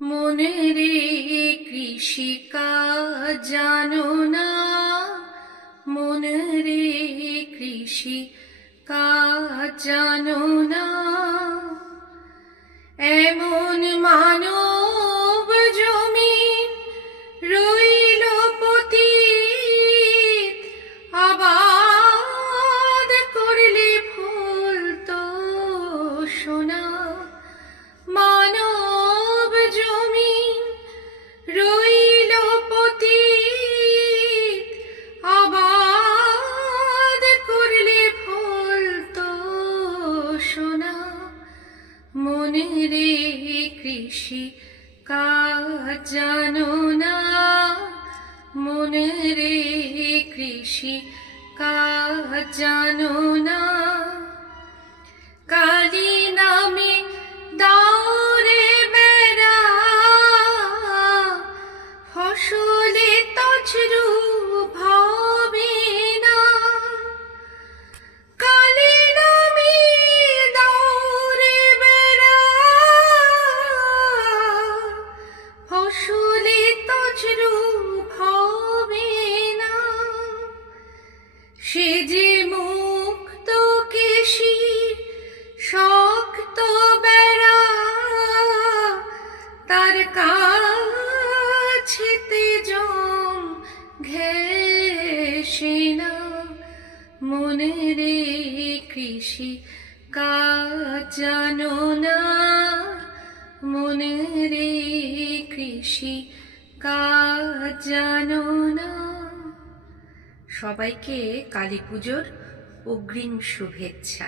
মনে রে কৃষিকাজ জানো না, মনে রে কৃষিকাজ জানো না। এমন মানব জমিন রইল পতিত, আবাদ করলে ফলতো সোনা। মানব জমিন রইল পতিত, আবাদ করলে ফলতো সোনা। মনে রে কৃষিকাজ জানো না, মনে রে কৃষিকাজ জানো না। কালী নামে দাওরে বেড়া, ফসলে তছরূপ হবে না। কালী নামে দাওরে বেড়া, ফসলে তছরূপ হবে না। সে যে মুক্ত কেশীর শক্ত বেড়া, তার কাছেতে জম ঘেঁষে না। মনে রে কৃষিকাজ জানো না, মনে রে কৃষিকাজ জানো না। সবাইকে কালী পুজোর অগ্রিম শুভেচ্ছা।